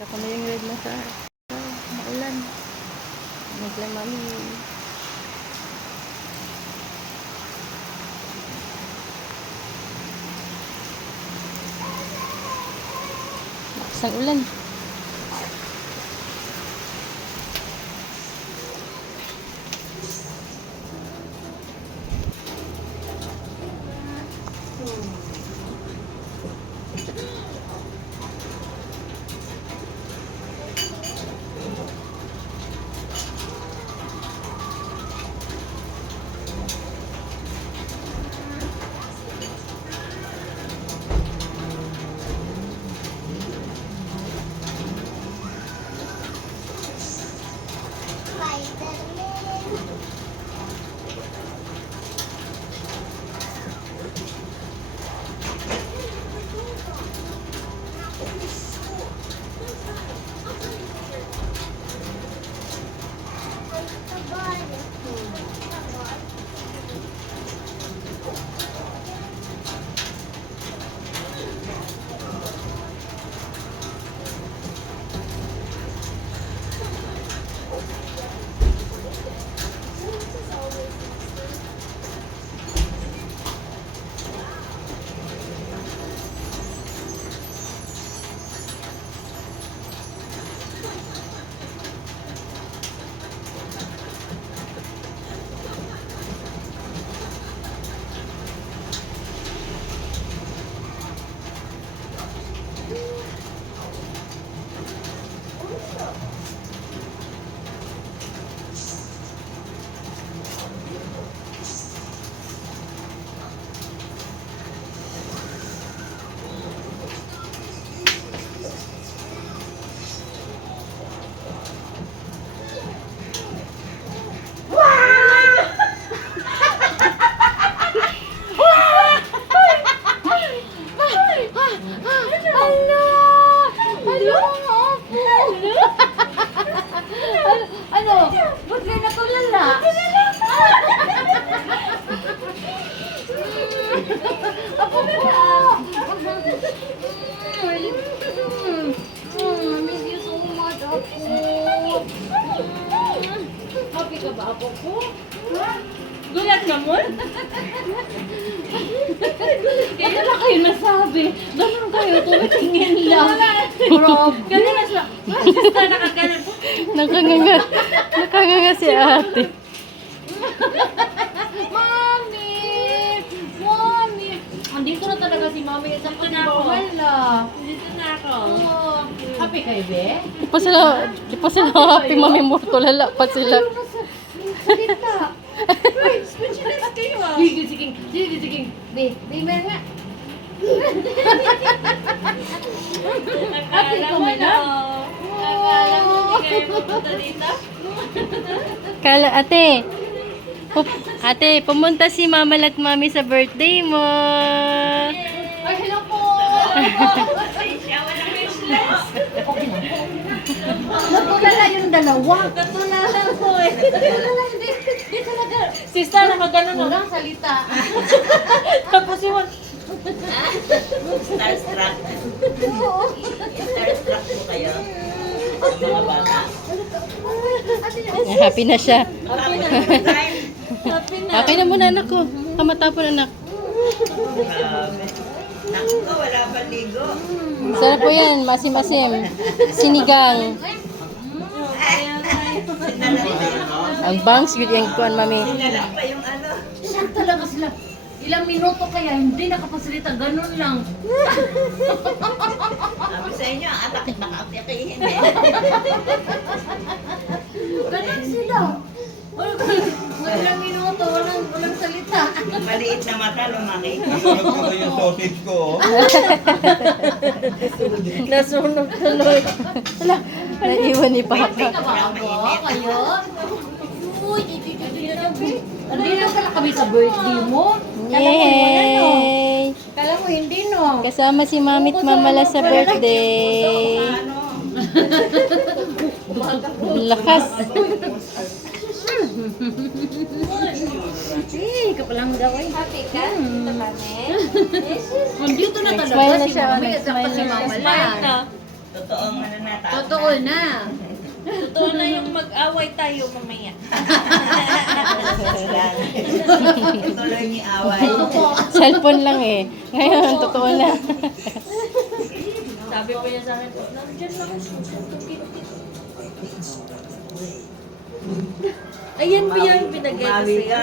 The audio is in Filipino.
Saka na yung red na sa maulan. Naglang mami. Lakas ng ulan. Ba't kayo natulala? Ako po! I miss you so much, Apo. Happy ka ba, Apo ko? Gulat ka mo? Kaya na kayo nasabi. Ganun kayo, tumitingin lang. Bro, Ganun na siya. Sister, nakagalit po. Nakanganga. Nakanganga si ate. Mami! Mami! Andito na talaga si Mami. Isang Dito na ako. bawal na. Dito na ako. Oh, happy kayo, be? Di pa sila happy mami mo. Tulala pa sila. Sakit ka. Wait, speechless kayo ah. Sige. Be, meron nga. Akala ka mo ba na. na? Akala mo hindi kayo mapunta dito? Kala, ate, pumunta si mama at mami sa birthday mo. Ay, hello po! Siya, walang wishless. Natulala yung dalawa. Katulalan ko eh. Natulala, hindi talaga. Sister, nakaganon na. Walang salita. Tapos yung Starstruck. Starstruck po kayo. Mga bata. Happy na siya. happy na. Happy na. Happy na muna anak ko. Kamatapon anak. Grabe. Naku ko, wala pa ligo. Sarap po yan. Masim-masim. Sinigang. Ang bangs yun yung kuan mami. Sinala pa yung ano. Ilan talaga sila? Ilang minuto kaya hindi nakapasalita, ganun lang. Sabi sa inyo, ang atakit nakatiyakihin eh. Ganun sila. Ilang minuto, walang salita. Yung maliit na mata, lumaki. Nasunog ko yung sausage ko, oh. Nasunog tuloy. Wala. Naiwan ni Happy Papa. ka ba ako? Kayo? Uy, hindi na pala kami sa birthday mo. Yay! Kala mo hindi no? Kasama si Mamit Mamala sa birthday. Ano? Lakas. Kapalang gawin. Happy ka? Nandito na talaga Smile na si siya, Mami at saka smile si na Mama siya. lang. Ito. Totoong ano na, tama Totoo na. Totoo na yung mag-away tayo mamaya. Tuloy niyo away. Cellphone lang eh. Ngayon, totoo na. Sabi po niya sa akin, nandiyan lang ako. Ayan po yung pinagay ko Umawi sa'yo. ka.